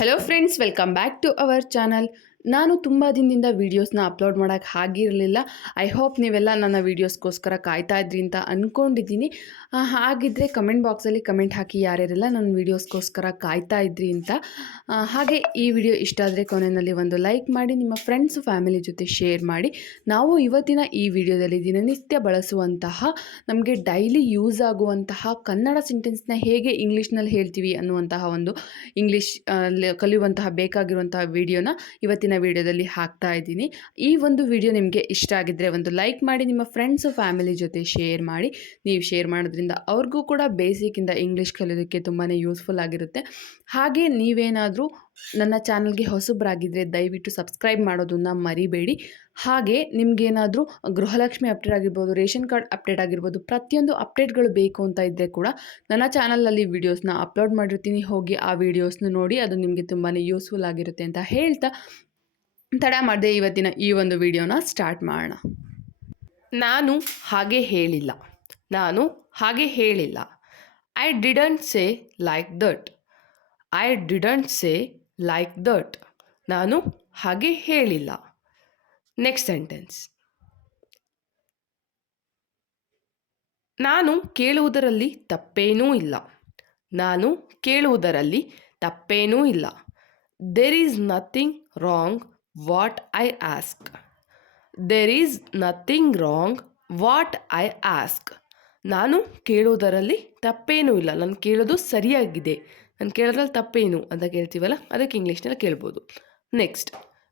Hello friends, welcome back to our channel. ನಾನು ತುಂಬ ದಿನದಿಂದ ವೀಡಿಯೋಸ್ನ ಅಪ್ಲೋಡ್ ಮಾಡೋಕ್ಕೆ ಆಗಿರಲಿಲ್ಲ. ಐ ಹೋಪ್ ನೀವೆಲ್ಲ ನನ್ನ ವೀಡಿಯೋಸ್ಗೋಸ್ಕರ ಕಾಯ್ತಾ ಇದ್ರಿ ಅಂತ ಅಂದ್ಕೊಂಡಿದ್ದೀನಿ. ಹಾಗಿದ್ದರೆ ಕಮೆಂಟ್ ಬಾಕ್ಸಲ್ಲಿ ಕಮೆಂಟ್ ಹಾಕಿ ಯಾರ್ಯಾರೆಲ್ಲ ನನ್ನ ವೀಡಿಯೋಸ್ಗೋಸ್ಕರ ಕಾಯ್ತಾ ಇದ್ರಿ ಅಂತ. ಹಾಗೆ ಈ ವಿಡಿಯೋ ಇಷ್ಟ ಆದರೆ ಕೊನೆಯಲ್ಲಿ ಒಂದು ಲೈಕ್ ಮಾಡಿ, ನಿಮ್ಮ ಫ್ರೆಂಡ್ಸು ಫ್ಯಾಮಿಲಿ ಜೊತೆ ಶೇರ್ ಮಾಡಿ. ನಾವು ಇವತ್ತಿನ ಈ ವಿಡಿಯೋದಲ್ಲಿ ದಿನನಿತ್ಯ ಬಳಸುವಂತಹ, ನಮಗೆ ಡೈಲಿ ಯೂಸ್ ಆಗುವಂತಹ ಕನ್ನಡ ಸೆಂಟೆನ್ಸ್ನ ಹೇಗೆ ಇಂಗ್ಲೀಷ್ನಲ್ಲಿ ಹೇಳ್ತೀವಿ ಅನ್ನುವಂತಹ ಒಂದು ಇಂಗ್ಲೀಷ್ ಕಲಿಯುವಂತಹ ಬೇಕಾಗಿರುವಂತಹ ವಿಡಿಯೋನ ಇವತ್ತಿನ ವಿಡಿಯೋದಲ್ಲಿ ಹಾಕ್ತಾ ಇದ್ದೀನಿ. ಈ ಒಂದು ವಿಡಿಯೋ ನಿಮಗೆ ಇಷ್ಟ ಆಗಿದ್ದರೆ ಒಂದು ಲೈಕ್ ಮಾಡಿ, ನಿಮ್ಮ ಫ್ರೆಂಡ್ಸು ಫ್ಯಾಮಿಲಿ ಜೊತೆ ಶೇರ್ ಮಾಡಿ. ನೀವು ಶೇರ್ ಮಾಡೋದ್ರಿಂದ ಅವ್ರಿಗೂ ಕೂಡ ಬೇಸಿಕ್ಕಿಂದ ಇಂಗ್ಲೀಷ್ ಕಲಿಯೋದಕ್ಕೆ ತುಂಬಾ ಯೂಸ್ಫುಲ್ ಆಗಿರುತ್ತೆ. ಹಾಗೆ ನೀವೇನಾದರೂ ನನ್ನ ಚಾನಲ್ಗೆ ಹೊಸಬರಾಗಿದ್ದರೆ ದಯವಿಟ್ಟು ಸಬ್ಸ್ಕ್ರೈಬ್ ಮಾಡೋದನ್ನು ಮರಿಬೇಡಿ. ಹಾಗೆ ನಿಮಗೇನಾದರೂ ಗೃಹಲಕ್ಷ್ಮಿ ಅಪ್ಡೇಟ್ ಆಗಿರ್ಬೋದು, ರೇಷನ್ ಕಾರ್ಡ್ ಅಪ್ಡೇಟ್ ಆಗಿರ್ಬೋದು, ಪ್ರತಿಯೊಂದು ಅಪ್ಡೇಟ್ಗಳು ಬೇಕು ಅಂತ ಇದ್ದರೆ ಕೂಡ ನನ್ನ ಚಾನಲಲ್ಲಿ ವೀಡಿಯೋಸ್ನ ಅಪ್ಲೋಡ್ ಮಾಡಿರ್ತೀನಿ. ಹೋಗಿ ಆ ವೀಡಿಯೋಸ್ನ ನೋಡಿ, ಅದು ನಿಮಗೆ ತುಂಬಾ ಯೂಸ್ಫುಲ್ ಆಗಿರುತ್ತೆ ಅಂತ ಹೇಳ್ತಾ ತಡ ಮಾಡದೆ ಇವತ್ತಿನ ಈ ಒಂದು ವಿಡಿಯೋನ ಸ್ಟಾರ್ಟ್ ಮಾಡೋಣ. ನಾನು ಹಾಗೆ ಹೇಳಿಲ್ಲ. ನಾನು ಹಾಗೆ ಹೇಳಿಲ್ಲ. I didn't say like that. I didn't say like that. ನಾನು ಹಾಗೆ ಹೇಳಿಲ್ಲ. Next sentence. ನಾನು ಕೇಳುವುದರಲ್ಲಿ ತಪ್ಪೇನೂ ಇಲ್ಲ. ನಾನು ಕೇಳುವುದರಲ್ಲಿ ತಪ್ಪೇನೂ ಇಲ್ಲ. There is nothing wrong what I ask. There is nothing wrong what I ask. ನಾನು ಕೇಳುವುದರಲ್ಲಿ ತಪ್ಪೇನೂ ಇಲ್ಲ. ನಾನು ಕೇಳೋದು ಸರಿಯಾಗಿದೆ. ನಾನು ಕೇಳೋದ್ರಲ್ಲಿ ತಪ್ಪೇನು ಅಂತ ಕೇಳ್ತೀವಲ್ಲ, ಅದಕ್ಕೆ ಇಂಗ್ಲೀಷ್ನಲ್ಲಿ ಕೇಳ್ಬೋದು. ನೆಕ್ಸ್ಟ್.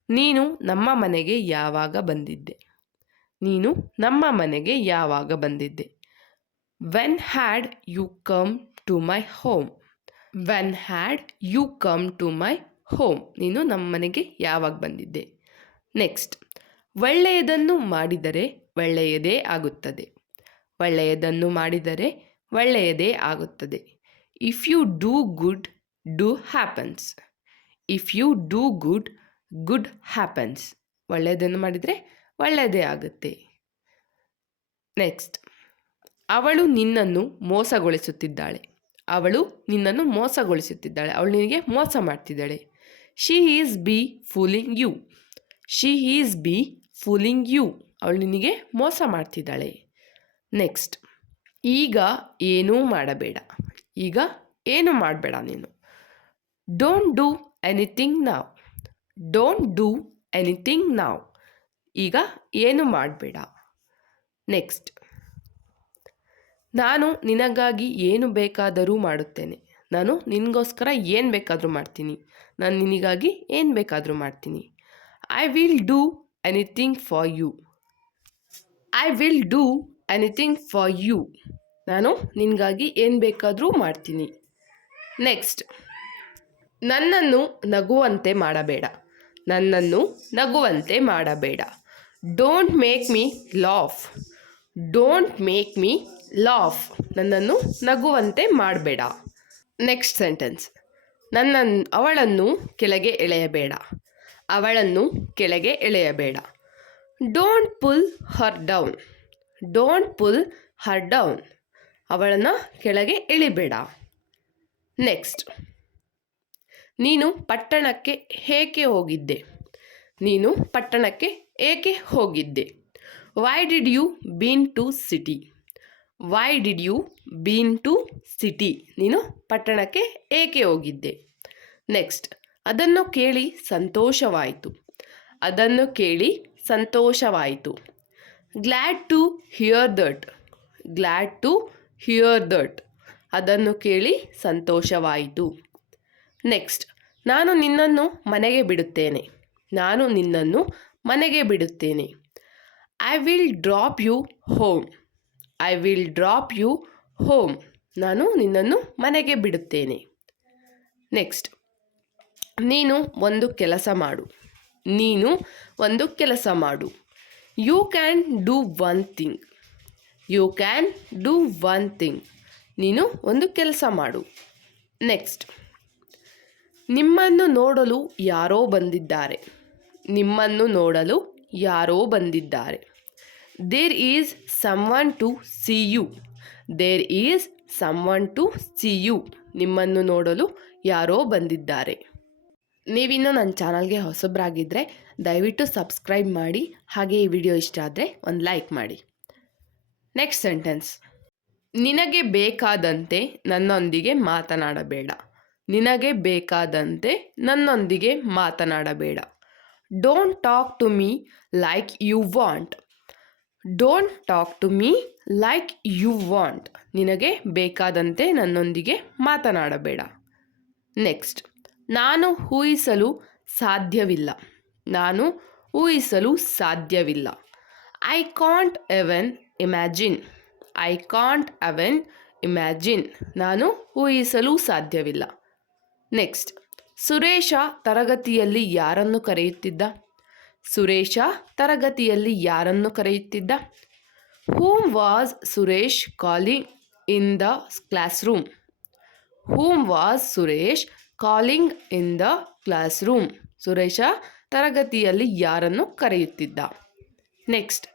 ನೀನು ನಮ್ಮ ಮನೆಗೆ ಯಾವಾಗ ಬಂದಿದ್ದೆ. ನೀನು ನಮ್ಮ ಮನೆಗೆ ಯಾವಾಗ ಬಂದಿದ್ದೆ. When had you come to my home. When had you come to my home. ನೀನು ನಮ್ಮ ಮನೆಗೆ ಯಾವಾಗ ಬಂದಿದ್ದೆ. ನೆಕ್ಸ್ಟ್. ಒಳ್ಳೆಯದನ್ನು ಮಾಡಿದರೆ ಒಳ್ಳೆಯದೇ ಆಗುತ್ತದೆ. ಒಳ್ಳೆಯದನ್ನು ಮಾಡಿದರೆ ಒಳ್ಳೆಯದೇ ಆಗುತ್ತದೆ. If you do good, do happens. If you do good, good happens. ಒಳ್ಳೆಯದನ್ನು ಮಾಡಿದರೆ ಒಳ್ಳೆಯದೇ ಆಗುತ್ತೆ. ನೆಕ್ಸ್ಟ್. ಅವಳು ನಿನ್ನನ್ನು ಮೋಸಗೊಳಿಸುತ್ತಿದ್ದಾಳೆ. ಅವಳು ನಿನ್ನನ್ನು ಮೋಸಗೊಳಿಸುತ್ತಿದ್ದಾಳೆ. ಅವಳು ನಿನಗೆ ಮೋಸ ಮಾಡ್ತಿದ್ದಾಳೆ. She is be fooling you. She is be fooling you. ಅವಳು ನಿನಗೆ ಮೋಸ ಮಾಡ್ತಿದ್ದಾಳೆ. ನೆಕ್ಸ್ಟ್. ಈಗ ಏನೂ ಮಾಡಬೇಡ. ಈಗ ಏನು ಮಾಡಬೇಡ ನೀನು. ಡೋಂಟ್ ಡೂ ಎನಿಥಿಂಗ್ ನಾವ್. ಡೋಂಟ್ ಡೂ ಎನಿಥಿಂಗ್ ನಾವ್. ಈಗ ಏನು ಮಾಡಬೇಡ. ನೆಕ್ಸ್ಟ್. ನಾನು ನಿನಗಾಗಿ ಏನು ಬೇಕಾದರೂ ಮಾಡುತ್ತೇನೆ. ನಾನು ನಿನಗೋಸ್ಕರ ಏನು ಬೇಕಾದರೂ ಮಾಡ್ತೀನಿ. ನಾನು ನಿನಗಾಗಿ ಏನು ಬೇಕಾದರೂ ಮಾಡ್ತೀನಿ. I will do anything for you. I will do anything for you. ನಾನು ನಿನಗಾಗಿ ಏನು ಬೇಕಾದರೂ ಮಾಡ್ತೀನಿ. ನೆಕ್ಸ್ಟ್. ನನ್ನನ್ನು ನಗುವಂತೆ ಮಾಡಬೇಡ. ನನ್ನನ್ನು ನಗುವಂತೆ ಮಾಡಬೇಡ. Don't make me laugh. Don't make me laugh. ನನ್ನನ್ನು ನಗುವಂತೆ ಮಾಡಬೇಡ. Next sentence. ಅವಳನ್ನು ಕೆಳಗೆ ಎಳೆಯಬೇಡ. ಅವಳನ್ನು ಕೆಳಗೆ ಎಳೆಯಬೇಡ. Don't pull her down. Don't pull her down. ಅವಳನ್ನು ಕೆಳಗೆ ಎಳಿಬೇಡ. ನೆಕ್ಸ್ಟ್. ನೀನು ಪಟ್ಟಣಕ್ಕೆ ಏಕೆ ಹೋಗಿದ್ದೆ. ನೀನು ಪಟ್ಟಣಕ್ಕೆ ಏಕೆ ಹೋಗಿದ್ದೆ. Why did you been to city. Why did you been to city. ನೀನು ಪಟ್ಟಣಕ್ಕೆ ಏಕೆ ಹೋಗಿದ್ದೆ. ನೆಕ್ಸ್ಟ್. ಅದನ್ನು ಕೇಳಿ ಸಂತೋಷವಾಯಿತು. ಅದನ್ನು ಕೇಳಿ ಸಂತೋಷವಾಯಿತು. Glad to hear that. Glad to hear that. ಅದನ್ನು ಕೇಳಿ ಸಂತೋಷವಾಯಿತು. ನೆಕ್ಸ್ಟ್. ನಾನು ನಿನ್ನನ್ನು ಮನೆಗೆ ಬಿಡುತ್ತೇನೆ. ನಾನು ನಿನ್ನನ್ನು ಮನೆಗೆ ಬಿಡುತ್ತೇನೆ. I will drop you home. I will drop you home. ನಾನು ನಿನ್ನನ್ನು ಮನೆಗೆ ಬಿಡುತ್ತೇನೆ. ನೆಕ್ಸ್ಟ್. ನೀನು ಒಂದು ಕೆಲಸ ಮಾಡು. ನೀನು ಒಂದು ಕೆಲಸ ಮಾಡು. You can do one thing. You can do one thing. ನೀನು ಒಂದು ಕೆಲಸ ಮಾಡು. ನೆಕ್ಸ್ಟ್. ನಿಮ್ಮನ್ನು ನೋಡಲು ಯಾರೋ ಬಂದಿದ್ದಾರೆ. ನಿಮ್ಮನ್ನು ನೋಡಲು ಯಾರೋ ಬಂದಿದ್ದಾರೆ. There is someone to see you. There is someone to see you. ನಿಮ್ಮನ್ನು ನೋಡಲು ಯಾರೋ ಬಂದಿದ್ದಾರೆ. ನೀವಿನ್ನೂ ನನ್ನ ಚಾನಲ್ಗೆ ಹೊಸಬರಾಗಿದ್ದರೆ ದಯವಿಟ್ಟು ಸಬ್ಸ್ಕ್ರೈಬ್ ಮಾಡಿ, ಹಾಗೆ ಈ ವಿಡಿಯೋ ಇಷ್ಟ ಆದರೆ ಒಂದು ಲೈಕ್ ಮಾಡಿ. Next sentence. ನಿನಗೆ ಬೇಕಾದಂತೆ ನನ್ನೊಂದಿಗೆ ಮಾತನಾಡಬೇಡ. ನಿನಗೆ ಬೇಕಾದಂತೆ ನನ್ನೊಂದಿಗೆ ಮಾತನಾಡಬೇಡ. Don't talk to me like you want. Don't talk to me like you want. ನಿನಗೆ ಬೇಕಾದಂತೆ ನನ್ನೊಂದಿಗೆ ಮಾತನಾಡಬೇಡ. ನೆಕ್ಸ್ಟ್. ನಾನು ಊಹಿಸಲು ಸಾಧ್ಯವಿಲ್ಲ. ನಾನು ಊಹಿಸಲು ಸಾಧ್ಯವಿಲ್ಲ. I can't heaven imagine. I can't heaven imagine. ನಾನು ಊಹಿಸಲು ಸಾಧ್ಯವಿಲ್ಲ. ನೆಕ್ಸ್ಟ್. ಸುರೇಶ ತರಗತಿಯಲ್ಲಿ ಯಾರನ್ನು ಕರೆಯುತ್ತಿದ್ದ? ಸುರೇಶ ತರಗತಿಯಲ್ಲಿ ಯಾರನ್ನು ಕರೆಯುತ್ತಿದ್ದ? Whom was Suresh calling in the classroom? Whom was Suresh calling in the classroom? Suresh ತರಗತಿಯಲ್ಲಿ ಯಾರನ್ನು ಕರೆಯುತ್ತಿದ್ದ? ನೆಕ್ಸ್ಟ್.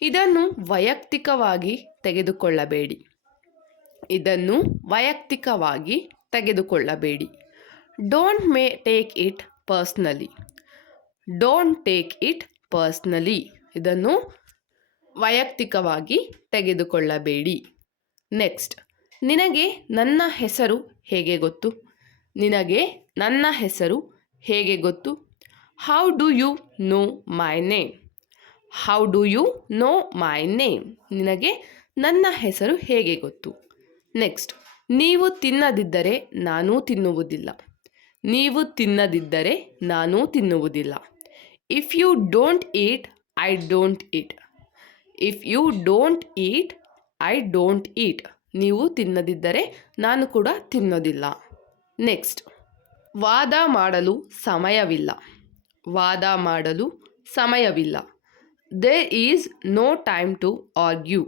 ಇದನ್ನು ವೈಯಕ್ತಿಕವಾಗಿ ತೆಗೆದುಕೊಳ್ಳಬೇಡಿ. ಇದನ್ನು ವೈಯಕ್ತಿಕವಾಗಿ ತೆಗೆದುಕೊಳ್ಳಬೇಡಿ. Don't take it personally. Don't take it personally. ಇದನ್ನು ವೈಯಕ್ತಿಕವಾಗಿ ತೆಗೆದುಕೊಳ್ಳಬೇಡಿ. ನೆಕ್ಸ್ಟ್. ನಿನಗೆ ನನ್ನ ಹೆಸರು ಹೇಗೆ ಗೊತ್ತು? ನಿನಗೆ ನನ್ನ ಹೆಸರು ಹೇಗೆ ಗೊತ್ತು? How do you know my name? How do you know my name? ನಿನಗೆ ನನ್ನ ಹೆಸರು ಹೇಗೆ ಗೊತ್ತು? ನೆಕ್ಸ್ಟ್. ನೀವು ತಿನ್ನದಿದ್ದರೆ ನಾನೂ ತಿನ್ನುವುದಿಲ್ಲ. ನೀವು ತಿನ್ನದಿದ್ದರೆ ನಾನೂ ತಿನ್ನುವುದಿಲ್ಲ. If you don't eat I don't eat. If you don't eat I don't eat. ನೀವು ತಿನ್ನದಿದ್ದರೆ ನಾನು ಕೂಡ ತಿನ್ನೋದಿಲ್ಲ. ನೆಕ್ಸ್ಟ್. ವಾದ ಮಾಡಲು ಸಮಯವಿಲ್ಲ. ವಾದ ಮಾಡಲು ಸಮಯವಿಲ್ಲ. There is no time to argue.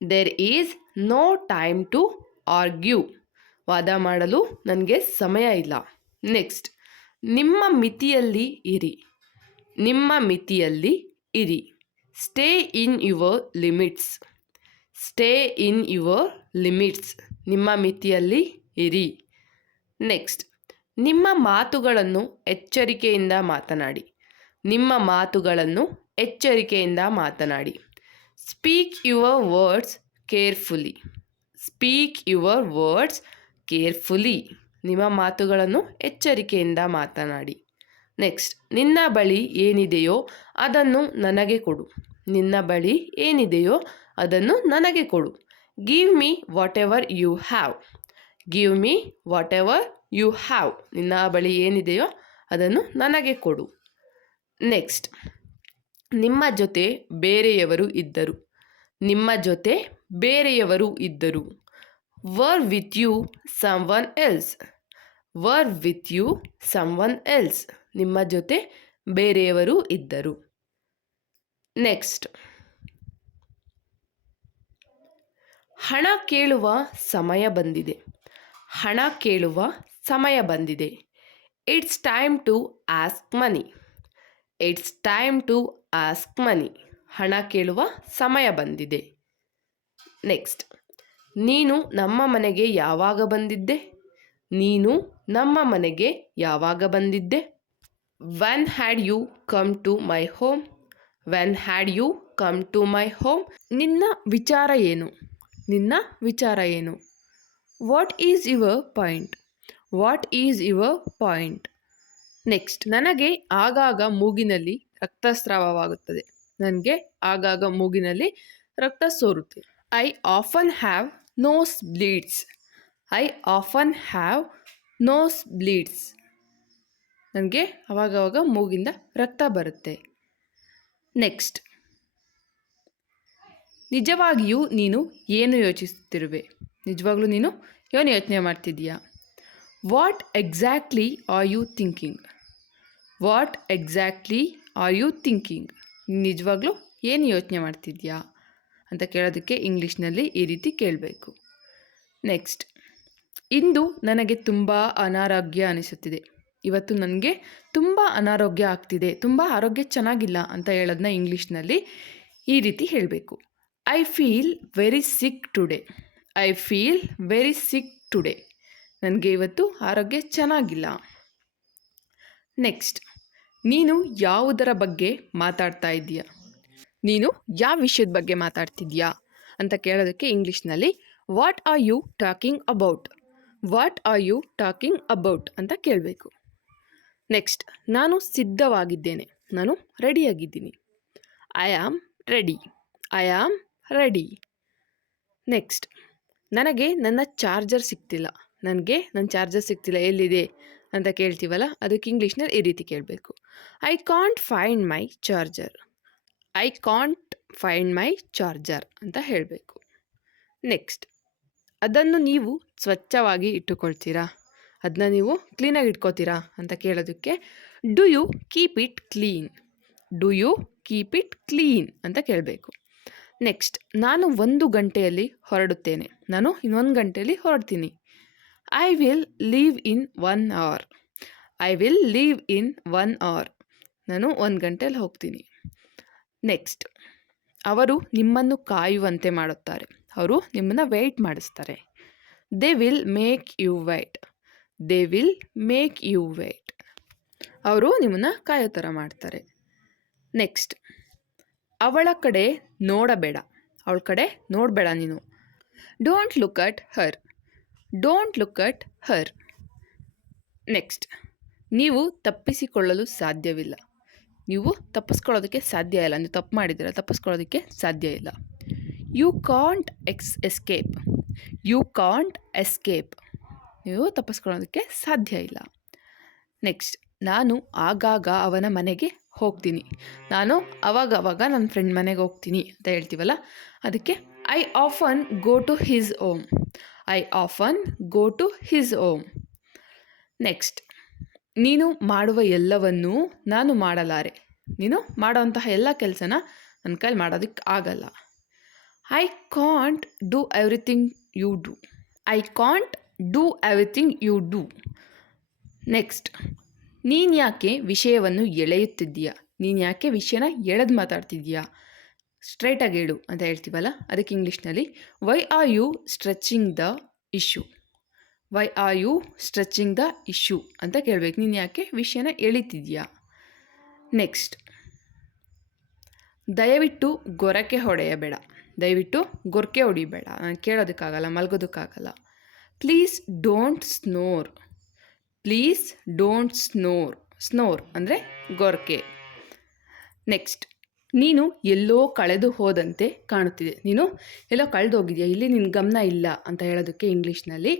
There is no time to argue. ವಾದ ಮಾಡಲು ನನಗೆ ಸಮಯ ಇಲ್ಲ. ನೆಕ್ಸ್ಟ್. ನಿಮ್ಮ ಮಿತಿಯಲ್ಲಿ ಇರಿ. ನಿಮ್ಮ ಮಿತಿಯಲ್ಲಿ ಇರಿ. Stay in your limits. Stay in your limits. ನಿಮ್ಮ ಮಿತಿಯಲ್ಲಿ ಇರಿ. ನೆಕ್ಸ್ಟ್. ನಿಮ್ಮ ಮಾತುಗಳನ್ನು ಎಚ್ಚರಿಕೆಯಿಂದ ಮಾತನಾಡಿ. ನಿಮ್ಮ ಮಾತುಗಳನ್ನು ಎಚ್ಚರಿಕೆಯಿಂದ ಮಾತನಾಡಿ. Speak your words carefully. Speak your words carefully. ನಿಮ್ಮ ಮಾತುಗಳನ್ನು ಎಚ್ಚರಿಕೆಯಿಂದ ಮಾತನಾಡಿ. ನೆಕ್ಸ್ಟ್. ನಿನ್ನ ಬಳಿ ಏನಿದೆಯೋ ಅದನ್ನು ನನಗೆ ಕೊಡು. ನಿನ್ನ ಬಳಿ ಏನಿದೆಯೋ ಅದನ್ನು ನನಗೆ ಕೊಡು. Give me whatever you have. Give me whatever you have. ನಿನ್ನ ಬಳಿ ಏನಿದೆಯೋ ಅದನ್ನು ನನಗೆ ಕೊಡು. ನೆಕ್ಸ್ಟ್. ನಿಮ್ಮ ಜೊತೆ ಬೇರೆಯವರು ಇದ್ದರು. ನಿಮ್ಮ ಜೊತೆ ಬೇರೆಯವರು ಇದ್ದರು. Were with you someone else. Were with you someone else. ನಿಮ್ಮ ಜೊತೆ ಬೇರೆಯವರು ಇದ್ದರು. ನೆಕ್ಸ್ಟ್. ಹಣ ಕೇಳುವ ಸಮಯ ಬಂದಿದೆ. ಹಣ ಕೇಳುವ ಸಮಯ ಬಂದಿದೆ. It's time to ask money. It's time to ask money. ಹಣ ಕೇಳುವ ಸಮಯ ಬಂದಿದೆ. ನೆಕ್ಸ್ಟ್. ನೀನು ನಮ್ಮ ಮನೆಗೆ ಯಾವಾಗ ಬಂದಿದ್ದೆ? ನೀನು ನಮ್ಮ ಮನೆಗೆ ಯಾವಾಗ ಬಂದಿದ್ದೆ? When had you come to my home? When had you come to my home? ನಿನ್ನ ವಿಚಾರ ಏನು? ನಿನ್ನ ವಿಚಾರ ಏನು? What is your point? What is your point? Next. ನನಗೆ ಆಗಾಗ ಮೂಗಿನಲ್ಲಿ ರಕ್ತಸ್ರಾವವಾಗುತ್ತದೆ. ನನಗೆ ಆಗಾಗ ಮೂಗಿನಲ್ಲಿ ರಕ್ತ ಸೋರುತ್ತೆ. I often have nose bleeds. I often have nose bleeds. ನನಗೆ ಅವಾಗವಾಗ ಮೂಗಿಂದ ರಕ್ತ ಬರುತ್ತೆ. ನೆಕ್ಸ್ಟ್. ನಿಜವಾಗಿಯೂ ನೀನು ಏನು ಯೋಚಿಸುತ್ತಿರುವೆ? ನಿಜವಾಗ್ಲೂ ನೀನು ಏನು ಯೋಚನೆ ಮಾಡ್ತಿದ್ದೀಯಾ? What exactly are you thinking? What exactly are you thinking? ನಿಜವಾಗ್ಲೂ ಏನು ಯೋಚನೆ ಮಾಡ್ತಿದ್ಯಾ ಅಂತ ಕೇಳೋದಕ್ಕೆ ಇಂಗ್ಲೀಷ್ನಲ್ಲಿ ಈ ರೀತಿ ಕೇಳಬೇಕು. ನೆಕ್ಸ್ಟ್. ಇಂದು ನನಗೆ ತುಂಬ ಅನಾರೋಗ್ಯ ಅನಿಸುತ್ತಿದೆ. ಇವತ್ತು ನನಗೆ ತುಂಬ ಅನಾರೋಗ್ಯ ಆಗ್ತಿದೆ, ತುಂಬ ಆರೋಗ್ಯ ಚೆನ್ನಾಗಿಲ್ಲ ಅಂತ ಹೇಳೋದನ್ನ ಇಂಗ್ಲೀಷ್ನಲ್ಲಿ ಈ ರೀತಿ ಹೇಳಬೇಕು. I feel very sick today. I feel very sick today. ನನಗೆ ಇವತ್ತು ಆರೋಗ್ಯ ಚೆನ್ನಾಗಿಲ್ಲ. ನೆಕ್ಸ್ಟ್, ನೀನು ಯಾವುದರ ಬಗ್ಗೆ ಮಾತಾಡ್ತಾ ಇದ್ದೀಯಾ? ನೀನು ಯಾವ ವಿಷಯದ ಬಗ್ಗೆ ಮಾತಾಡ್ತಿದ್ಯಾ ಅಂತ ಕೇಳೋದಕ್ಕೆ ಇಂಗ್ಲೀಷ್ನಲ್ಲಿ what are you talking about? What are you talking about ಅಂತ ಕೇಳಬೇಕು. ನೆಕ್ಸ್ಟ್, ನಾನು ಸಿದ್ಧವಾಗಿದ್ದೇನೆ. ನಾನು ರೆಡಿಯಾಗಿದ್ದೀನಿ. I am ready. I am ready. Next, ನನಗೆ ನನ್ನ ಚಾರ್ಜರ್ ಸಿಗ್ತಿಲ್ಲ. ನನಗೆ ನನ್ನ ಚಾರ್ಜರ್ ಸಿಗ್ತಿಲ್ಲ, ಎಲ್ಲಿದೆ ಅಂತ ಕೇಳ್ತೀವಲ್ಲ, ಅದಕ್ಕೆ ಇಂಗ್ಲೀಷ್ನಲ್ಲಿ ಈ ರೀತಿ ಕೇಳಬೇಕು. I can't find my charger. I can't find my charger ಅಂತ ಹೇಳಬೇಕು. ನೆಕ್ಸ್ಟ್, ಅದನ್ನು ನೀವು ಸ್ವಚ್ಛವಾಗಿ ಇಟ್ಟುಕೊಳ್ತೀರಾ? ಅದನ್ನ ನೀವು ಕ್ಲೀನಾಗಿ ಇಟ್ಕೋತೀರಾ ಅಂತ ಕೇಳೋದಕ್ಕೆ do you keep it clean. Do you keep it clean ಅಂತ ಕೇಳಬೇಕು. ನೆಕ್ಸ್ಟ್, ನಾನು 1 ಗಂಟೆಯಲ್ಲಿ ಹೊರಡುತ್ತೇನೆ. ನಾನು ಇನ್ನೊಂದು ಗಂಟೆಯಲ್ಲಿ ಹೊರಡ್ತೀನಿ. I will leave in 1 hour. I will leave in 1 hour. ನಾನು 1 ಗಂಟೆಯಲ್ಲಿ ಹೋಗ್ತೀನಿ. ನೆಕ್ಸ್ಟ್, ಅವರು ನಿಮ್ಮನ್ನು ಕಾಯುವಂತೆ ಮಾಡುತ್ತಾರೆ. ಅವರು ನಿಮ್ಮನ್ನು ವೆಯ್ಟ್ ಮಾಡಿಸ್ತಾರೆ. They will make you wait. They will make you wait. ಅವರು ನಿಮ್ಮನ್ನು ಕಾಯೋ ಥರ ಮಾಡ್ತಾರೆ. ನೆಕ್ಸ್ಟ್, ಅವಳ ಕಡೆ ನೋಡಬೇಡ. ಅವಳ ಕಡೆ ನೋಡಬೇಡ ನೀನು. Don't look at her. Don't look at her. Next, ನೀವು ತಪ್ಪಿಸಿಕೊಳ್ಳಲು ಸಾಧ್ಯವಿಲ್ಲ. ನೀವು ತಪ್ಪಿಸ್ಕೊಳ್ಳೋದಕ್ಕೆ ಸಾಧ್ಯ ಇಲ್ಲ. ನೀವು ತಪ್ಪು ಮಾಡಿದ್ದೀರ, ತಪ್ಪಿಸ್ಕೊಳ್ಳೋದಕ್ಕೆ ಸಾಧ್ಯ ಇಲ್ಲ. You can't escape. You can't escape. ನೀವು ತಪ್ಪಿಸ್ಕೊಳ್ಳೋದಕ್ಕೆ ಸಾಧ್ಯ ಇಲ್ಲ. ನೆಕ್ಸ್ಟ್, ನಾನು ಆಗಾಗ ಅವನ ಮನೆಗೆ ಹೋಗ್ತೀನಿ. ನಾನು ಅವಾಗವಾಗ ನನ್ನ ಫ್ರೆಂಡ್ ಮನೆಗೆ ಹೋಗ್ತೀನಿ ಅಂತ ಹೇಳ್ತೀವಲ್ಲ, ಅದಕ್ಕೆ I often go to his home. I often go to his home. Next, ನೀನು ಮಾಡುವ ಎಲ್ಲವನ್ನೂ ನಾನು ಮಾಡಲಾರೆ. ನೀನು ಮಾಡೋವಂತಹ ಎಲ್ಲ ಕೆಲಸನ ನನ್ನ ಕೈಲಿ ಮಾಡೋದಕ್ಕೆ ಆಗಲ್ಲ. I can't do everything you do. I can't do everything you do. Next, ನೀನು ಯಾಕೆ ವಿಷಯವನ್ನು ಎಳೆಯುತ್ತಿದ್ದೀಯಾ? ನೀನು ಯಾಕೆ ವಿಷಯನ ಎಳೆದು ಮಾತಾಡ್ತಿದ್ದೀಯಾ? ಸ್ಟ್ರೈಟಾಗಿ ಹೇಳು ಅಂತ ಹೇಳ್ತೀವಲ್ಲ, ಅದಕ್ಕೆ ಇಂಗ್ಲೀಷ್ನಲ್ಲಿ why are you stretching the issue. Why are you stretching the issue ಅಂತ ಕೇಳಬೇಕು. ನೀನು ಯಾಕೆ ವಿಷಯನ ಎಳಿತಿದ್ಯಾ? ನೆಕ್ಸ್ಟ್, ದಯವಿಟ್ಟು ಗೊರಕೆ ಹೊಡೆಯಬೇಡ. ದಯವಿಟ್ಟು ಗೊರಕೆ ಹೊಡಿಬೇಡ. ನಾನು ಕೇಳೋದಕ್ಕಾಗಲ್ಲ, ಮಲಗೋದಕ್ಕಾಗಲ್ಲ. Please don't snore. Please don't snore. Snore ಅಂದರೆ ಗೊರಕೆ. ನೆಕ್ಸ್ಟ್, ನೀನು ಎಲ್ಲೋ ಕಳೆದು ಹೋದಂತೆ ಕಾಣುತ್ತಿದೆ. ನೀನು ಎಲ್ಲೋ ಕಳೆದು ಹೋಗಿದೆಯಾ, ಇಲ್ಲಿ ನಿನ್ನ ಗಮನ ಇಲ್ಲ ಅಂತ ಹೇಳೋದಕ್ಕೆ ಇಂಗ್ಲೀಷ್ನಲ್ಲಿ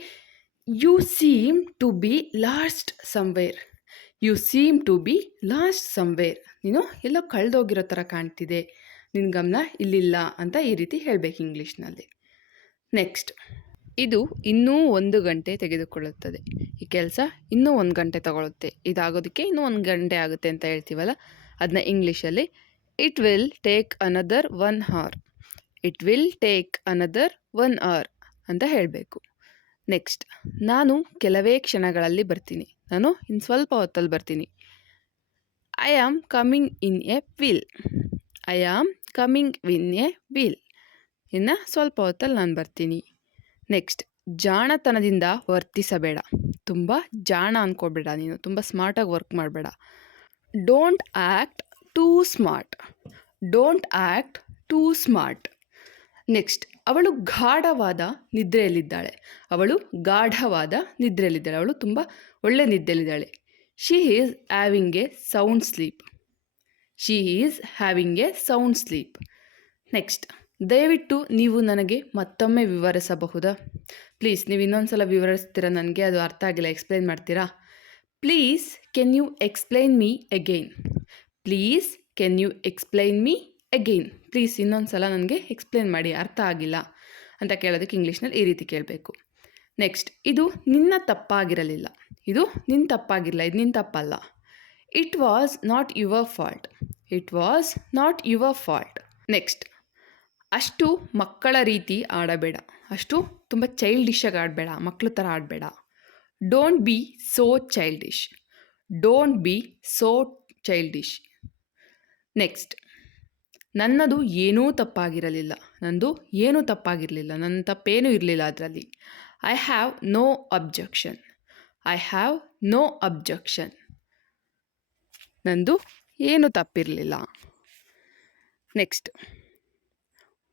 you seem to be lost somewhere. You seem to be lost somewhere. ನೀನು ಎಲ್ಲೋ ಕಳೆದೋಗಿರೋ ಥರ ಕಾಣ್ತಿದೆ, ನಿನ್ನ ಗಮನ ಇಲ್ಲಿಲ್ಲ ಅಂತ ಈ ರೀತಿ ಹೇಳಬೇಕು ಇಂಗ್ಲೀಷ್ನಲ್ಲಿ. ನೆಕ್ಸ್ಟ್, ಇದು ಇನ್ನೂ 1 ಗಂಟೆ ತೆಗೆದುಕೊಳ್ಳುತ್ತದೆ. ಈ ಕೆಲಸ ಇನ್ನೂ 1 ಗಂಟೆ ತಗೊಳುತ್ತೆ. ಇದಾಗೋದಕ್ಕೆ ಇನ್ನೂ 1 ಗಂಟೆ ಆಗುತ್ತೆ ಅಂತ ಹೇಳ್ತೀವಲ್ಲ, ಅದನ್ನ ಇಂಗ್ಲೀಷಲ್ಲಿ it will take another 1 hour. It will take another 1 hour ಅಂತ ಹೇಳಬೇಕು. ನೆಕ್ಸ್ಟ್, ನಾನು ಕೆಲವೇ ಕ್ಷಣಗಳಲ್ಲಿ ಬರ್ತೀನಿ. ನಾನು ಇನ್ನು ಸ್ವಲ್ಪ ಹೊತ್ತಲ್ಲಿ ಬರ್ತೀನಿ. I am coming in a while. I am coming in a while. ಇನ್ನು ಸ್ವಲ್ಪ ಹೊತ್ತಲ್ಲಿ ನಾನು ಬರ್ತೀನಿ. ನೆಕ್ಸ್ಟ್, ಜಾಣತನದಿಂದ ವರ್ತಿಸಬೇಡ. ತುಂಬ ಜಾಣ ಅಂದ್ಕೊಬೇಡ, ನೀನು ತುಂಬ ಸ್ಮಾರ್ಟಾಗಿ ವರ್ಕ್ ಮಾಡಬೇಡ. Don't act too smart. Don't act too smart. Next, ಅವಳು ಗಾಢವಾದ ನಿದ್ರೆಯಲ್ಲಿದ್ದಾಳೆ. ಅವಳು ಗಾಢವಾದ ನಿದ್ರೆಯಲ್ಲಿದ್ದಾಳೆ. ಅವಳು ತುಂಬ ಒಳ್ಳೆ ನಿದ್ದೆಯಲ್ಲಿದ್ದಾಳೆ. She is having a sound sleep. She is having a sound sleep. Next, ದಯವಿಟ್ಟು ನೀವು ನನಗೆ ಮತ್ತೊಮ್ಮೆ ವಿವರಿಸಬಹುದಾ? ಪ್ಲೀಸ್, ನೀವು ಇನ್ನೊಂದು ಸಲ ವಿವರಿಸ್ತೀರಾ? ನನಗೆ ಅದು ಅರ್ಥ ಆಗಿಲ್ಲ, ಎಕ್ಸ್ಪ್ಲೈನ್ ಮಾಡ್ತೀರಾ? Please can you explain me again. Please can you explain me again. Please ಇನ್ನೊಂದು ಸಲ ನನಗೆ ಎಕ್ಸ್ಪ್ಲೈನ್ ಮಾಡಿ, ಅರ್ಥ ಆಗಿಲ್ಲ ಅಂತ ಕೇಳೋದಕ್ಕೆ ಇಂಗ್ಲೀಷ್ನಲ್ಲಿ ಈ ರೀತಿ ಕೇಳಬೇಕು. ನೆಕ್ಸ್ಟ್, ಇದು ನಿನ್ನ ತಪ್ಪಾಗಿರಲಿಲ್ಲ. ಇದು ನಿನ್ನ ತಪ್ಪಾಗಿರಲಿಲ್ಲ, ಇದು ನಿನ್ನ ತಪ್ಪಲ್ಲ. It was not your fault. It was not your fault. Next, ಅಷ್ಟು ಮಕ್ಕಳ ರೀತಿ ಆಡಬೇಡ. ಅಷ್ಟು ತುಂಬ ಚೈಲ್ಡಿಶಾಗಿ ಆಡಬೇಡ, ಮಕ್ಕಳ ಥರ ಆಡಬೇಡ. Don't be so childish. Don't be so childish. Next, ನನ್ನದು ಏನೂ ತಪ್ಪಾಗಿರಲಿಲ್ಲ. ನಂದು ಏನೂ ತಪ್ಪಾಗಿರಲಿಲ್ಲ, ನನ್ನ ತಪ್ಪೇನೂ ಇರಲಿಲ್ಲ ಅದರಲ್ಲಿ. I have no objection. I have no objection. ನಂದು ಏನು ತಪ್ಪಿರಲಿಲ್ಲ. ನೆಕ್ಸ್ಟ್,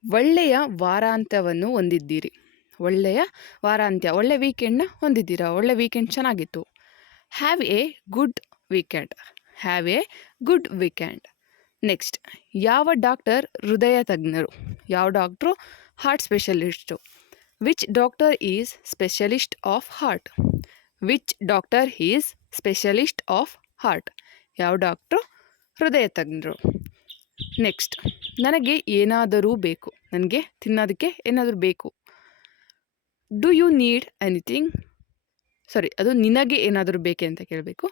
ಒಳ್ಳೆಯ ವಾರಾಂತ್ಯವನ್ನು ಹೊಂದಿದ್ದೀರಿ. ಒಳ್ಳೆಯ ವಾರಾಂತ್ಯ, ಒಳ್ಳೆ ವೀಕೆಂಡ್ನ ಹೊಂದಿದ್ದೀರಾ, ಒಳ್ಳೆ ವೀಕೆಂಡ್ ಚೆನ್ನಾಗಿತ್ತು. Have A good weekend. Have A good weekend. Next, ಯಾವ ಡಾಕ್ಟರ್ ಹೃದಯ ತಜ್ಞರು? ಯಾವ doctor? Heart specialist. Which doctor is specialist of heart? Which doctor is specialist of heart? ಯಾವ ಡಾಕ್ಟ್ರು? ಹೃದಯ ತಜ್ಞರು. ನೆಕ್ಸ್ಟ್, ನನಗೆ ಏನಾದರೂ ಬೇಕು. ನನಗೆ ತಿನ್ನೋದಕ್ಕೆ ಏನಾದರೂ ಬೇಕು. Do you need anything? ಅದು ನಿನಗೆ ಏನಾದರೂ ಬೇಕೆ ಅಂತ ಕೇಳಬೇಕು.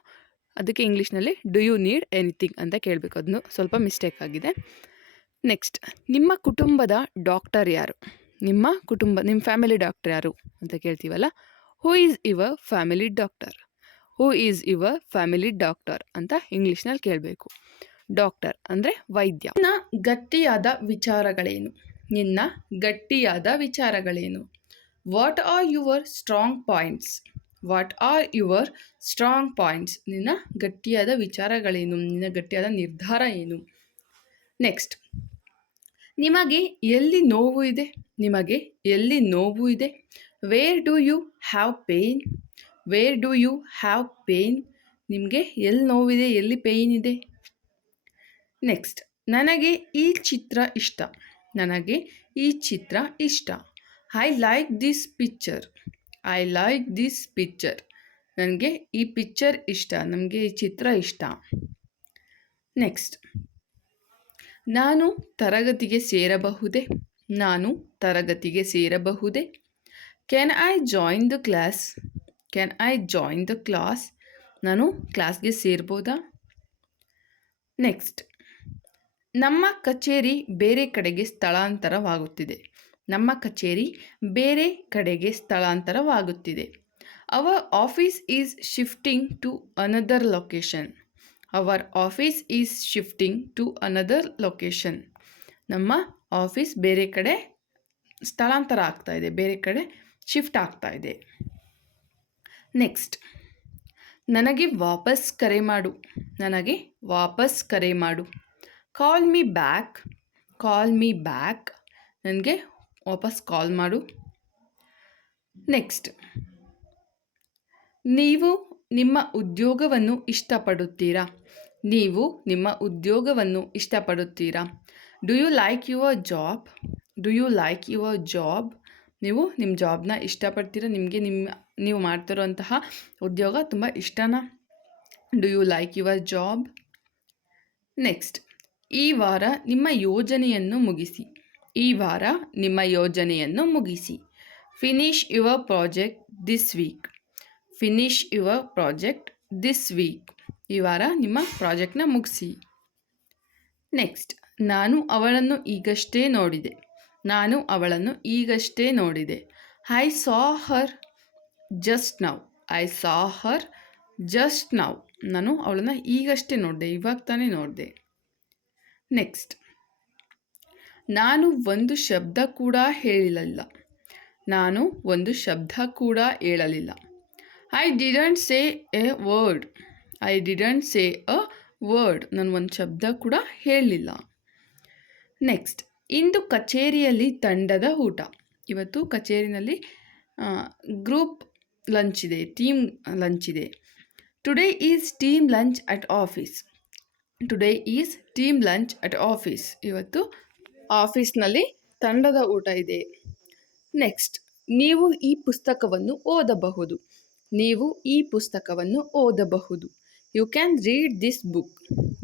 ಅದಕ್ಕೆ ಇಂಗ್ಲೀಷ್ನಲ್ಲಿ ಡು ಯು ನೀಡ್ ಎನಿಥಿಂಗ್ ಅಂತ ಕೇಳಬೇಕು. ಅದನ್ನು ಸ್ವಲ್ಪ ಮಿಸ್ಟೇಕ್ ಆಗಿದೆ. ನೆಕ್ಸ್ಟ್, ನಿಮ್ಮ ಕುಟುಂಬದ ಡಾಕ್ಟರ್ ಯಾರು? ನಿಮ್ಮ ಫ್ಯಾಮಿಲಿ ಡಾಕ್ಟರ್ ಯಾರು ಅಂತ ಕೇಳ್ತೀವಲ್ಲ. Who is your family doctor? Who is your family doctor ಅಂತ ಇಂಗ್ಲೀಷ್ನಲ್ಲಿ ಕೇಳಬೇಕು. ಡಾಕ್ಟರ್ ಅಂದರೆ ವೈದ್ಯ. ನಿನ್ನ ಗಟ್ಟಿಯಾದ ವಿಚಾರಗಳೇನು? ನಿನ್ನ ಗಟ್ಟಿಯಾದ ವಿಚಾರಗಳೇನು? What are your strong points? What are your strong points? ನಿನ್ನ ಗಟ್ಟಿಯಾದ ವಿಚಾರಗಳೇನು? ನಿನ್ನ ಗಟ್ಟಿಯಾದ ನಿರ್ಧಾರ ಏನು? ನೆಕ್ಸ್ಟ್, ನಿಮಗೆ ಎಲ್ಲಿ ನೋವು ಇದೆ? ನಿಮಗೆ ಎಲ್ಲಿ ನೋವು ಇದೆ? Where do you have pain? Where do you have pain? ನಿಮಗೆ ಎಲ್ಲಿ ನೋವಿದೆ, ಎಲ್ಲಿ ಪೇಯ್ನ್ ಇದೆ? ನೆಕ್ಸ್ಟ್, ನನಗೆ ಈ ಚಿತ್ರ ಇಷ್ಟ. ನನಗೆ ಈ ಚಿತ್ರ ಇಷ್ಟ. I like this picture. I like this picture. ನನಗೆ ಈ ಪಿಕ್ಚರ್ ಇಷ್ಟ. ನನಗೆ ಈ ಚಿತ್ರ ಇಷ್ಟ. ನೆಕ್ಸ್ಟ್, ನಾನು ತರಗತಿಗೆ ಸೇರಬಹುದೇ? ನಾನು ತರಗತಿಗೆ ಸೇರಬಹುದೇ? Can I join the class? Can I join the class? ನಾನು ಕ್ಲಾಸ್ಗೆ ಸೇರ್ಬೋದಾ? ನೆಕ್ಸ್ಟ್, ನಮ್ಮ ಕಚೇರಿ ಬೇರೆ ಕಡೆಗೆ ಸ್ಥಳಾಂತರವಾಗುತ್ತಿದೆ. ನಮ್ಮ ಕಚೇರಿ ಬೇರೆ ಕಡೆಗೆ ಸ್ಥಳಾಂತರವಾಗುತ್ತಿದೆ. Our office is shifting to another location. Our office is shifting to another location. ನಮ್ಮ ಆಫೀಸ್ ಬೇರೆ ಕಡೆ ಸ್ಥಳಾಂತರ ಆಗ್ತಾ ಇದೆ, ಬೇರೆ ಕಡೆ ಶಿಫ್ಟ್ ಆಗ್ತಾ ಇದೆ. ನೆಕ್ಸ್ಟ್, ನನಗೆ ವಾಪಸ್ ಕರೆ ಮಾಡು. ನನಗೆ ವಾಪಸ್ ಕರೆ ಮಾಡು. Call me back. Call me back. ನನಗೆ ವಾಪಸ್ ಕಾಲ್ ಮಾಡು. ನೆಕ್ಸ್ಟ್, ನೀವು ನಿಮ್ಮ ಉದ್ಯೋಗವನ್ನು ಇಷ್ಟಪಡುತ್ತೀರಾ? ನೀವು ನಿಮ್ಮ ಉದ್ಯೋಗವನ್ನು ಇಷ್ಟಪಡುತ್ತೀರಾ? Do you like your job? Do you like your job? ನೀವು ನಿಮ್ಮ ಜಾಬ್ನ ಇಷ್ಟಪಡ್ತೀರಾ? ನಿಮಗೆ ನೀವು ಮಾಡ್ತಿರೋಂತಹ ಉದ್ಯೋಗ ತುಂಬ ಇಷ್ಟನಾ? Do you like your job? Next, ಈ ವಾರ ನಿಮ್ಮ ಯೋಜನೆಯನ್ನು ಮುಗಿಸಿ. ಈ ವಾರ ನಿಮ್ಮ ಯೋಜನೆಯನ್ನು ಮುಗಿಸಿ. Finish your project this week. Finish your project this week. ಈ ವಾರ ನಿಮ್ಮ ಪ್ರಾಜೆಕ್ಟ್ನ ಮುಗಿಸಿ. ನೆಕ್ಸ್ಟ್, ನಾನು ಅವಳನ್ನು ಈಗಷ್ಟೇ ನೋಡಿದೆ. ನಾನು ಅವಳನ್ನು ಈಗಷ್ಟೇ ನೋಡಿದೆ. I saw Har just now. I saw Har just now. ನಾನು ಅವಳನ್ನು ಈಗಷ್ಟೇ ನೋಡಿದೆ, ಇವಾಗ ತಾನೇ ನೋಡಿದೆ. ನೆಕ್ಸ್ಟ್, ನಾನು ಒಂದು ಶಬ್ದ ಕೂಡ ಹೇಳಿರಲಿಲ್ಲ. ನಾನು ಒಂದು ಶಬ್ದ ಕೂಡ ಹೇಳಲಿಲ್ಲ. I didn't say A word. I didn't say a word. ನಾನು ಒಂದು ಶಬ್ದ ಕೂಡ ಹೇಳಲಿಲ್ಲ. ನೆಕ್ಸ್ಟ್, ಇಂದು ಕಚೇರಿಯಲ್ಲಿ ತಂಡದ ಊಟ. ಇವತ್ತು ಕಚೇರಿನಲ್ಲಿ ಗ್ರೂಪ್ ಲಂಚ್ ಇದೆ, ಟೀಮ್ ಲಂಚ್ ಇದೆ. Today is team lunch at office. Today is team lunch at office. ಇವತ್ತು ಆಫೀಸ್ನಲ್ಲಿ ತಂಡದ ಊಟ ಇದೆ. ನೆಕ್ಸ್ಟ್, ನೀವು ಈ ಪುಸ್ತಕವನ್ನು ಓದಬಹುದು. ನೀವು ಈ ಪುಸ್ತಕವನ್ನು ಓದಬಹುದು. You can read this book.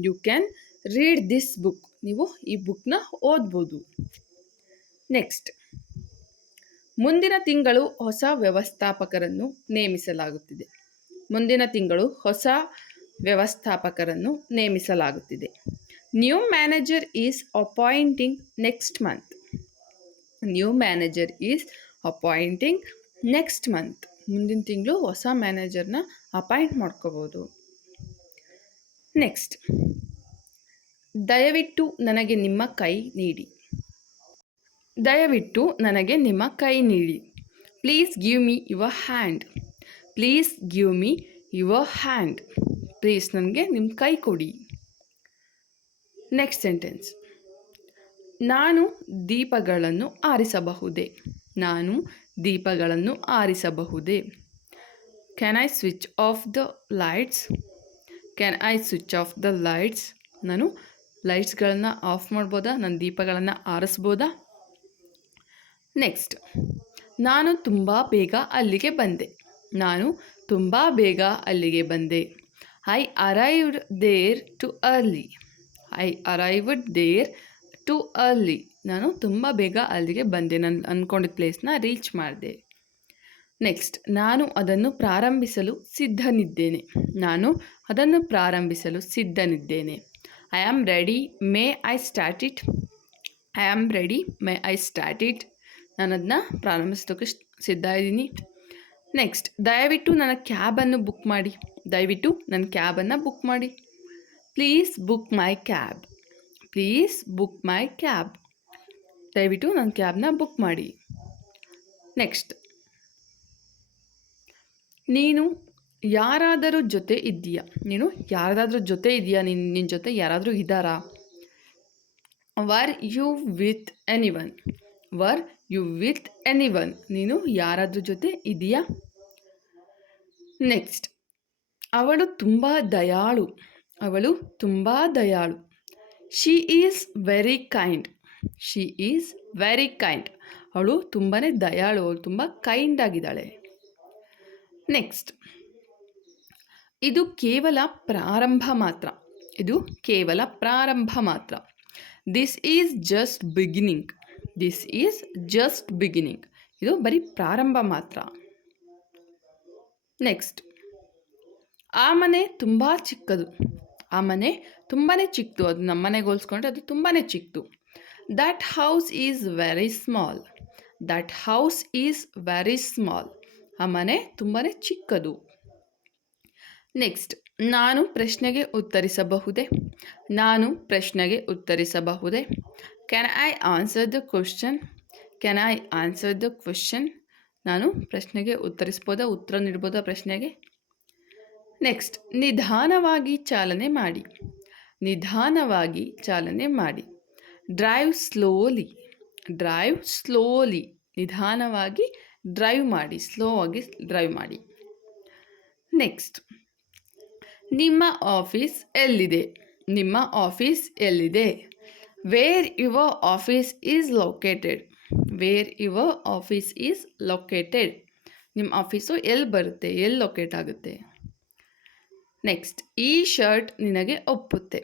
You can read this book. ನೀವು ಈ ಬುಕ್ನ ಓದ್ಬೋದು. ನೆಕ್ಸ್ಟ್, ಮುಂದಿನ ತಿಂಗಳು ಹೊಸ ವ್ಯವಸ್ಥಾಪಕರನ್ನು ನೇಮಿಸಲಾಗುತ್ತಿದೆ. ಮುಂದಿನ ತಿಂಗಳು ಹೊಸ ವ್ಯವಸ್ಥಾಪಕರನ್ನು ನೇಮಿಸಲಾಗುತ್ತಿದೆ. New manager is appointing next month. New manager is appointing next month. ಮುಂದಿನ ತಿಂಗಳು ಹೊಸ ಮ್ಯಾನೇಜರ್ನ ಅಪಾಯಿಂಟ್ ಮಾಡ್ಕೋಬೋದು. ನೆಕ್ಸ್ಟ್, ದಯವಿಟ್ಟು ನನಗೆ ನಿಮ್ಮ ಕೈ ನೀಡಿ. ದಯವಿಟ್ಟು ನನಗೆ ನಿಮ್ಮ ಕೈ ನೀಡಿ. Please give me your hand. Please give me your hand. Please ನನಗೆ ನಿಮ್ಮ ಕೈ ಕೊಡಿ. Next sentence. ನಾನು ದೀಪಗಳನ್ನು ಆರಿಸಬಹುದೇ? ನಾನು ದೀಪಗಳನ್ನು ಆರಿಸಬಹುದೇ? Can I switch off the lights? Can I switch off the lights? ನಾನು ಲೈಟ್ಸ್ಗಳನ್ನು ಆಫ್ ಮಾಡ್ಬೋದಾ? ನಾನು ದೀಪಗಳನ್ನು ಆರಿಸ್ಬೋದಾ? ನೆಕ್ಸ್ಟ್, ನಾನು ತುಂಬ ಬೇಗ ಅಲ್ಲಿಗೆ ಬಂದೆ. ನಾನು ತುಂಬ ಬೇಗ ಅಲ್ಲಿಗೆ ಬಂದೆ. I arrived there too early. I arrived there too early. ನಾನು ತುಂಬ ಬೇಗ ಅಲ್ಲಿಗೆ ಬಂದೆ. ನಾನು ಅಂದ್ಕೊಂಡಿದ್ದ ಪ್ಲೇಸ್ನ ರೀಚ್ ಮಾಡಿದೆ. ನೆಕ್ಸ್ಟ್, ನಾನು ಅದನ್ನು ಪ್ರಾರಂಭಿಸಲು ಸಿದ್ಧನಿದ್ದೇನೆ. ನಾನು ಅದನ್ನು ಪ್ರಾರಂಭಿಸಲು ಸಿದ್ಧನಿದ್ದೇನೆ. I am ready, may I start it? I am ready, may I start it? ನಾನು ಅದನ್ನ ಪ್ರಾರಂಭಿಸೋದಕ್ಕೆ ಸಿದ್ಧ ಇದ್ದೀನಿ. ನೆಕ್ಸ್ಟ್, ದಯವಿಟ್ಟು ನನ್ನ ಕ್ಯಾಬನ್ನು ಬುಕ್ ಮಾಡಿ. ದಯವಿಟ್ಟು ನನ್ನ ಕ್ಯಾಬನ್ನು ಬುಕ್ ಮಾಡಿ. Please book my cab. Please book my cab. ದಯವಿಟ್ಟು ನನ್ನ ಕ್ಯಾಬ್ನ ಬುಕ್ ಮಾಡಿ. ನೆಕ್ಸ್ಟ್, ನೀನು ಯಾರಾದರೂ ಜೊತೆ ಇದ್ದೀಯಾ? ನೀನು ಯಾರಾದರೂ ಜೊತೆ ಇದೆಯಾ? ನಿನ್ನ ಜೊತೆ ಯಾರಾದರೂ ಇದ್ದಾರಾ? Were you with anyone? Were you with anyone? ನೀನು ಯಾರಾದರೂ ಜೊತೆ ಇದೆಯಾ? ನೆಕ್ಸ್ಟ್, ಅವಳು ತುಂಬ ದಯಾಳು. ಅವಳು ತುಂಬ ದಯಾಳು. She is very kind. She is very kind. ಅವಳು ತುಂಬಾ ದಯಾಳು. ಅವಳು ತುಂಬ ಕೈಂಡ್ ಆಗಿದ್ದಾಳೆ. ನೆಕ್ಸ್ಟ್, ಇದು ಕೇವಲ ಪ್ರಾರಂಭ ಮಾತ್ರ. ಇದು ಕೇವಲ ಪ್ರಾರಂಭ ಮಾತ್ರ. This is just beginning. This is just beginning. ಇದು ಬರೀ ಪ್ರಾರಂಭ ಮಾತ್ರ. ನೆಕ್ಸ್ಟ್, ಆ ಮನೆ ತುಂಬ ಚಿಕ್ಕದು. ಆ ಮನೆ ತುಂಬಾ ಚಿಕ್ಕದು. ಅದು ನಮ್ಮ ಮನೆಗೆ ಹೋಲಿಸ್ಕೊಂಡ್ರೆ ಅದು ತುಂಬಾ ಚಿಕ್ಕದು. That house is very small. That house is very small. ಆ ಮನೆ ತುಂಬಾ ಚಿಕ್ಕದು. ನೆಕ್ಸ್ಟ್, ನಾನು ಪ್ರಶ್ನೆಗೆ ಉತ್ತರಿಸಬಹುದೇ? ನಾನು ಪ್ರಶ್ನೆಗೆ ಉತ್ತರಿಸಬಹುದೇ? Can I answer the question? Can I answer the question? ನಾನು ಪ್ರಶ್ನೆಗೆ ಉತ್ತರಿಸ್ಬೋದಾ? ಉತ್ತರ ನೀಡ್ಬೋದಾ ಪ್ರಶ್ನೆಗೆ? ನೆಕ್ಸ್ಟ್, ನಿಧಾನವಾಗಿ ಚಾಲನೆ ಮಾಡಿ. ನಿಧಾನವಾಗಿ ಚಾಲನೆ ಮಾಡಿ. Drive slowly. Drive slowly. ನಿಧಾನವಾಗಿ ಡ್ರೈವ್ ಮಾಡಿ. ಸ್ಲೋ ಆಗಿ ಡ್ರೈವ್ ಮಾಡಿ. ನೆಕ್ಸ್ಟ್, ನಿಮ್ಮ ಆಫೀಸ್ ಎಲ್ಲಿದೆ? ನಿಮ್ಮ ಆಫೀಸ್ ಎಲ್ಲಿದೆ? Where your office is located. Where your office is located. ನಿಮ್ಮ ಆಫೀಸು ಎಲ್ಲಿ ಬರುತ್ತೆ? ಎಲ್ಲಿ ಲೊಕೇಟ್ ಆಗುತ್ತೆ? ನೆಕ್ಸ್ಟ್, ಈ ಶರ್ಟ್ ನಿನಗೆ ಒಪ್ಪುತ್ತೆ.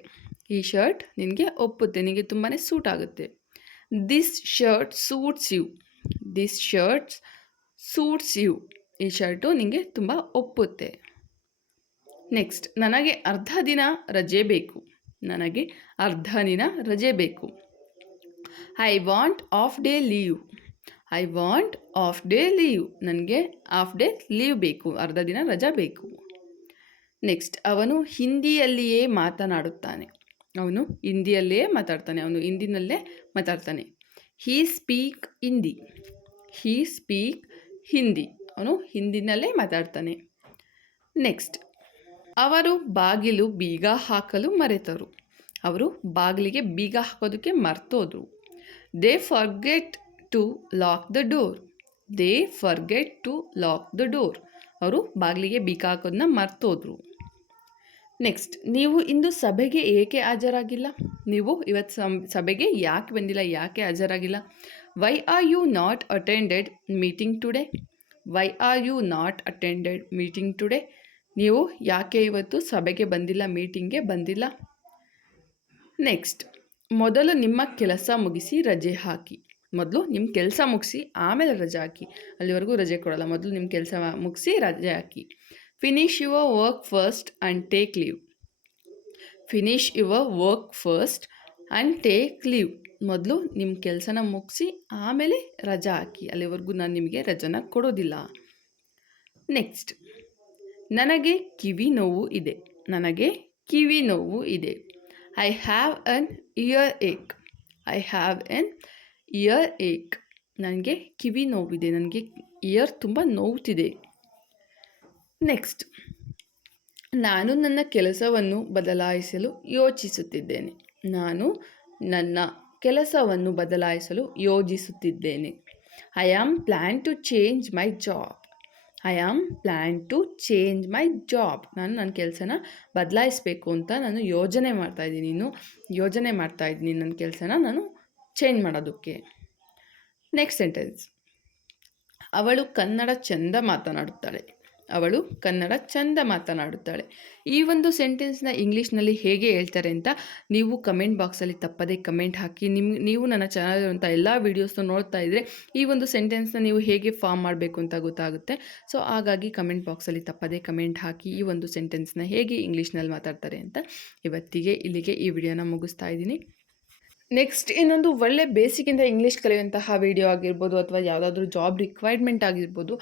ಈ ಶರ್ಟ್ ನಿನಗೆ ಒಪ್ಪುತ್ತೆ. ನಿನಗೆ ತುಂಬಾ ಸೂಟ್ ಆಗುತ್ತೆ. This shirt suits you. This shirt suits you. ಈ ಶರ್ಟು ನಿನಗೆ ತುಂಬ ಒಪ್ಪುತ್ತೆ. ನೆಕ್ಸ್ಟ್, ನನಗೆ ಅರ್ಧ ದಿನ ರಜೆ ಬೇಕು. ನನಗೆ ಅರ್ಧ ದಿನ ರಜೆ ಬೇಕು. I want of day leave. I want of day leave. ನನಗೆ ಆಫ್ ಡೇ ಲೀವ್ ಬೇಕು. ಅರ್ಧ ದಿನ ರಜೆ ಬೇಕು. ನೆಕ್ಸ್ಟ್, ಅವನು ಹಿಂದಿಯಲ್ಲಿಯೇ ಮಾತನಾಡುತ್ತಾನೆ. ಅವನು ಹಿಂದಿಯಲ್ಲಿಯೇ ಮಾತಾಡ್ತಾನೆ. ಅವನು ಹಿಂದಿನಲ್ಲೇ ಮಾತಾಡ್ತಾನೆ. ಹೀ ಸ್ಪೀಕ್ ಹಿಂದಿ. ಹೀ ಸ್ಪೀಕ್ ಹಿಂದಿ. ಅವನು ಹಿಂದಿನಲ್ಲೇ ಮಾತಾಡ್ತಾನೆ. ನೆಕ್ಸ್ಟ್, ಅವರು ಬಾಗಿಲು ಬೀಗ ಹಾಕಲು ಮರೆತರು. ಅವರು ಬಾಗಿಲಿಗೆ ಬೀಗ ಹಾಕೋದಕ್ಕೆ ಮರ್ತೋದ್ರು. They forget to lock the door. They forget to lock the door. ಅವರು ಬಾಗಿಲಿಗೆ ಬೀಗ ಹಾಕೋದನ್ನ ಮರ್ತೋದ್ರು. ನೆಕ್ಸ್ಟ್, ನೀವು ಇಂದು ಸಭೆಗೆ ಏಕೆ ಹಾಜರಾಗಿಲ್ಲ? ನೀವು ಇವತ್ತು ಸಭೆಗೆ ಯಾಕೆ ಬಂದಿಲ್ಲ? ಯಾಕೆ ಹಾಜರಾಗಿಲ್ಲ? Why are you not attended meeting today? Why are you not attended meeting today? ನೀವು ಯಾಕೆ ಇವತ್ತು ಸಭೆಗೆ ಬಂದಿಲ್ಲ? ಮೀಟಿಂಗ್ಗೆ ಬಂದಿಲ್ಲ? ನೆಕ್ಸ್ಟ್, ಮೊದಲು ನಿಮ್ಮ ಕೆಲಸ ಮುಗಿಸಿ ರಜೆ ಹಾಕಿ. ಮೊದಲು ನಿಮ್ಮ ಕೆಲಸ ಮುಗಿಸಿ ಆಮೇಲೆ ರಜೆ ಹಾಕಿ. ಅಲ್ಲಿವರೆಗೂ ರಜೆ ಕೊಡಲ್ಲ. ಮೊದಲು ನಿಮ್ಮ ಕೆಲಸ ಮುಗಿಸಿ ರಜೆ ಹಾಕಿ. Finish your work first and take leave. Finish your work first and take leave. ಮೊದಲು ನಿಮ್ಮ ಕೆಲಸನ ಮುಗಿಸಿ ಆಮೇಲೆ ರಜೆ ಹಾಕಿ. ಅಲ್ಲಿವರೆಗೂ ನಾನು ನಿಮಗೆ ರಜೆನ ಕೊಡೋದಿಲ್ಲ. ನೆಕ್ಸ್ಟ್, ನನಗೆ ಕಿವಿ ನೋವು ಇದೆ. ನನಗೆ ಕಿವಿ ನೋವು ಇದೆ. I have an ear ache. I have an ear ache. ನನಗೆ ಕಿವಿ ನೋವಿದೆ. ನನಗೆ ಇಯರ್ ತುಂಬ ನೋವುತ್ತಿದೆ. ನೆಕ್ಸ್ಟ್, ನಾನು ನನ್ನ ಕೆಲಸವನ್ನು ಬದಲಾಯಿಸಲು ಯೋಚಿಸುತ್ತಿದ್ದೇನೆ. ನಾನು ನನ್ನ ಕೆಲಸವನ್ನು ಬದಲಾಯಿಸಲು ಯೋಜಿಸುತ್ತಿದ್ದೇನೆ. I am plan to change my job. I am plan to change my job. ನಾನು ನನ್ನ ಕೆಲಸನ ಬದಲಾಯಿಸಬೇಕು ಅಂತ ನಾನು ಯೋಜನೆ ಮಾಡ್ತಾಯಿದ್ದೀನಿ. ನನ್ನ ಕೆಲಸನ ನಾನು ಚೇಂಜ್ ಮಾಡೋದಕ್ಕೆ. Next sentence. ಅವಳು ಕನ್ನಡ ಚೆಂದ ಮಾತನಾಡುತ್ತಾಳೆ. ಈ ಒಂದು ಸೆಂಟೆನ್ಸ್ನ ಇಂಗ್ಲೀಷ್ನಲ್ಲಿ ಹೇಗೆ ಹೇಳ್ತಾರೆ ಅಂತ ನೀವು ಕಮೆಂಟ್ ಬಾಕ್ಸಲ್ಲಿ ತಪ್ಪದೇ ಕಮೆಂಟ್ ಹಾಕಿ. ನೀವು ನನ್ನ ಚಾನಲ್ ಅಂತ ಎಲ್ಲ ವೀಡಿಯೋಸ್ನ ನೋಡ್ತಾ ಇದ್ದರೆ ಈ ಒಂದು ಸೆಂಟೆನ್ಸ್ನ ನೀವು ಹೇಗೆ ಫಾರ್ಮ್ ಮಾಡಬೇಕು ಅಂತ ಗೊತ್ತಾಗುತ್ತೆ. ಸೊ ಹಾಗಾಗಿ ಕಮೆಂಟ್ ಬಾಕ್ಸಲ್ಲಿ ತಪ್ಪದೇ ಕಮೆಂಟ್ ಹಾಕಿ ಈ ಒಂದು ಸೆಂಟೆನ್ಸ್ನ ಹೇಗೆ ಇಂಗ್ಲೀಷ್ನಲ್ಲಿ ಮಾತಾಡ್ತಾರೆ ಅಂತ. ಇವತ್ತಿಗೆ ಇಲ್ಲಿಗೆ ಈ ವಿಡಿಯೋನ ಮುಗಿಸ್ತಾ ಇದ್ದೀನಿ. ನೆಕ್ಸ್ಟ್ ಇನ್ನೊಂದು ಒಳ್ಳೆ ಬೇಸಿಕ್ಕಿಂದ ಇಂಗ್ಲೀಷ್ ಕಲಿಯುವಂತಹ ವಿಡಿಯೋ ಆಗಿರ್ಬೋದು, ಅಥವಾ ಯಾವುದಾದ್ರೂ ಜಾಬ್ ರಿಕ್ವೈರ್ಮೆಂಟ್ ಆಗಿರ್ಬೋದು,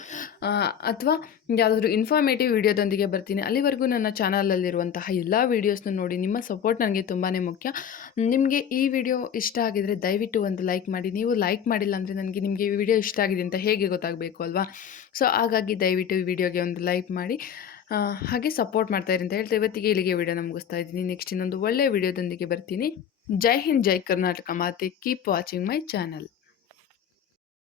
ಅಥವಾ ಯಾವುದಾದ್ರೂ ಇನ್ಫಾರ್ಮೇಟಿವ್ ವಿಡಿಯೋದೊಂದಿಗೆ ಬರ್ತೀನಿ. ಅಲ್ಲಿವರೆಗೂ ನನ್ನ ಚಾನಲಲ್ಲಿರುವಂತಹ ಎಲ್ಲ ವೀಡಿಯೋಸ್ನ ನೋಡಿ. ನಿಮ್ಮ ಸಪೋರ್ಟ್ ನನಗೆ ತುಂಬಾ ಮುಖ್ಯ. ನಿಮಗೆ ಈ ವಿಡಿಯೋ ಇಷ್ಟ ಆಗಿದರೆ ದಯವಿಟ್ಟು ಒಂದು ಲೈಕ್ ಮಾಡಿ. ನೀವು ಲೈಕ್ ಮಾಡಿಲ್ಲ ಅಂದರೆ ನನಗೆ ನಿಮಗೆ ಈ ವಿಡಿಯೋ ಇಷ್ಟ ಆಗಿದೆ ಅಂತ ಹೇಗೆ ಗೊತ್ತಾಗಬೇಕು ಅಲ್ವಾ? ಸೊ ಹಾಗಾಗಿ ದಯವಿಟ್ಟು ಈ ವಿಡಿಯೋಗೆ ಒಂದು ಲೈಕ್ ಮಾಡಿ, ಹಾಗೆ ಸಪೋರ್ಟ್ ಮಾಡ್ತಾಯಿರಿ ಅಂತ ಹೇಳ್ತಾ ಇವತ್ತಿಗೆ ಇಲ್ಲಿಗೆ ವಿಡಿಯೋನ ಮುಗಿಸ್ತಾ ಇದ್ದೀನಿ. ನೆಕ್ಸ್ಟ್ ಇನ್ನೊಂದು ಒಳ್ಳೆಯ ವಿಡಿಯೋದೊಂದಿಗೆ ಬರ್ತೀನಿ. ಜೈ ಹಿಂದ್, ಜೈ ಕರ್ನಾಟಕ ಮಾತೆ. Keep watching my channel.